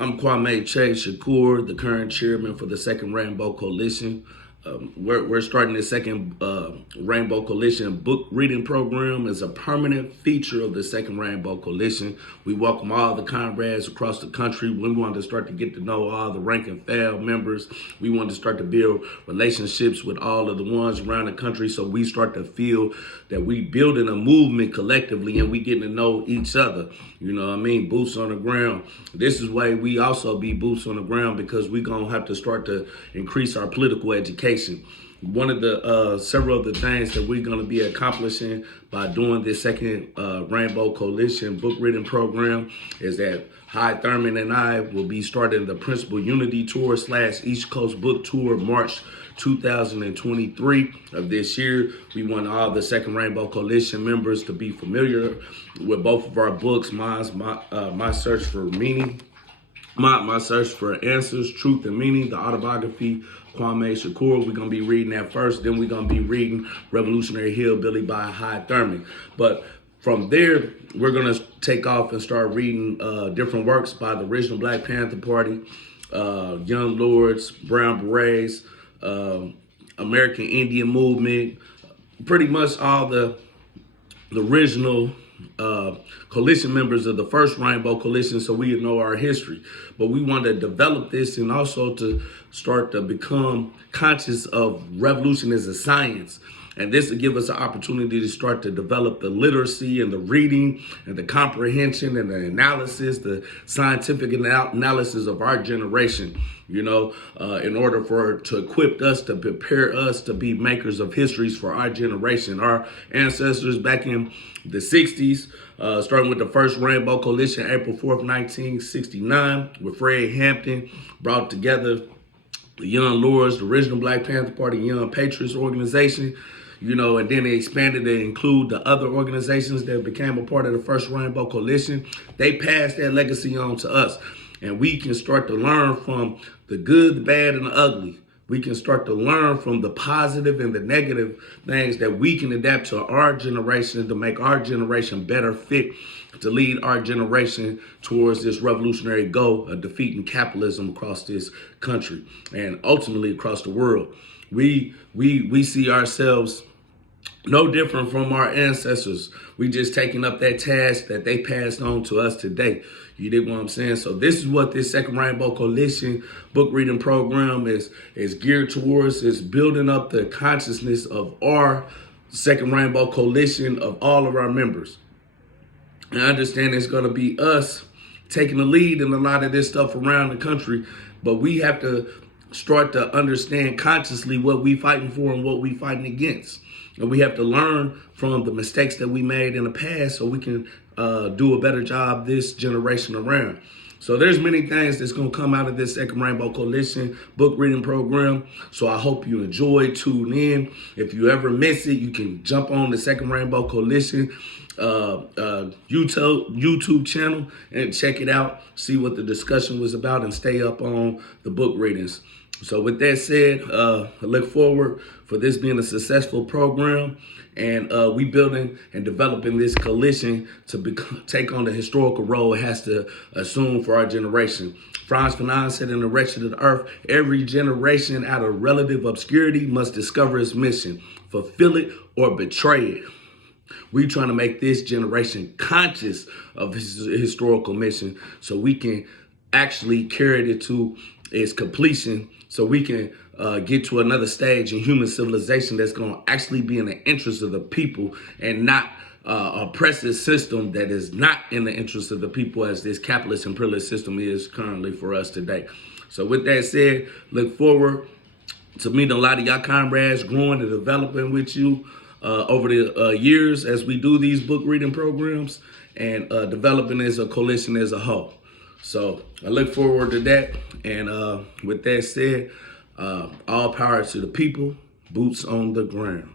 I'm Kwame Che Shakur, the current chairman for the Second Rainbow Coalition. We're starting the second Rainbow Coalition book reading program as a permanent feature of the Second Rainbow Coalition. We welcome all the comrades across the country. We want to start to get to know all the rank and file members. We want to start to build relationships with all of the ones around the country, so we start to feel that we building a movement collectively and we getting to know each other. You know what I mean? Boots on the ground. This is why we also be boots on the ground, because we're going to have to start to increase our political education. One of the several of the things that we're going to be accomplishing by doing this second Rainbow Coalition book reading program is that Hyde Thurman and I will be starting the Principal Unity Tour / East Coast Book Tour March 2023 of this year. We want all the Second Rainbow Coalition members to be familiar with both of our books. My Search for Meaning, My Search for Answers, Truth and Meaning, the autobiography, Kwame Shakur. We're going to be reading that first. Then we're going to be reading Revolutionary Hillbilly by Hyde Thurman. But from there, we're going to take off and start reading different works by the original Black Panther Party, Young Lords, Brown Berets, American Indian Movement, pretty much all the original coalition members of the first Rainbow Coalition, so we know our history. But we want to develop this and also to start to become conscious of revolution as a science. And this will give us an opportunity to start to develop the literacy and the reading and the comprehension and the analysis, the scientific analysis of our generation, you know, in order to equip us, to prepare us to be makers of histories for our generation. Our ancestors back in the 60s, starting with the first Rainbow Coalition, April 4th, 1969, with Fred Hampton, brought together the Young Lords, the original Black Panther Party, Young Patriots organization, you know, and then they expanded to include the other organizations that became a part of the first Rainbow Coalition. They passed that legacy on to us, and we can start to learn from the good, the bad, and the ugly. We can start to learn from the positive and the negative things that we can adapt to our generation to make our generation better fit to lead our generation towards this revolutionary goal of defeating capitalism across this country and ultimately across the world. We see ourselves no different from our ancestors. We just taking up that task that they passed on to us today. You dig what I'm saying? So this is what this Second Rainbow Coalition book reading program is geared towards. Is building up the consciousness of our Second Rainbow Coalition, of all of our members. And I understand it's going to be us taking the lead in a lot of this stuff around the country, but we have to start to understand consciously what we fighting for and what we fighting against. And we have to learn from the mistakes that we made in the past so we can do a better job this generation around. So there's many things that's going to come out of this Second Rainbow Coalition book reading program. So I hope you enjoy, tune in. If you ever miss it, you can jump on the Second Rainbow Coalition YouTube channel and check it out, see what the discussion was about, and stay up on the book readings. So with that said, I look forward for this being a successful program, and we building and developing this coalition to take on the historical role it has to assume for our generation. Franz Fanon said in The Wretched of the Earth, every generation out of relative obscurity must discover its mission, fulfill it or betray it. We trying to make this generation conscious of his historical mission so we can actually carry it to its completion, so we can get to another stage in human civilization that's going to actually be in the interest of the people and not oppressive system that is not in the interest of the people, as this capitalist and privileged system is currently for us today. So with that said, look forward to meeting a lot of y'all comrades, growing and developing with you over the years as we do these book reading programs and developing as a coalition as a whole. So I look forward to that. And with that said, all power to the people, boots on the ground.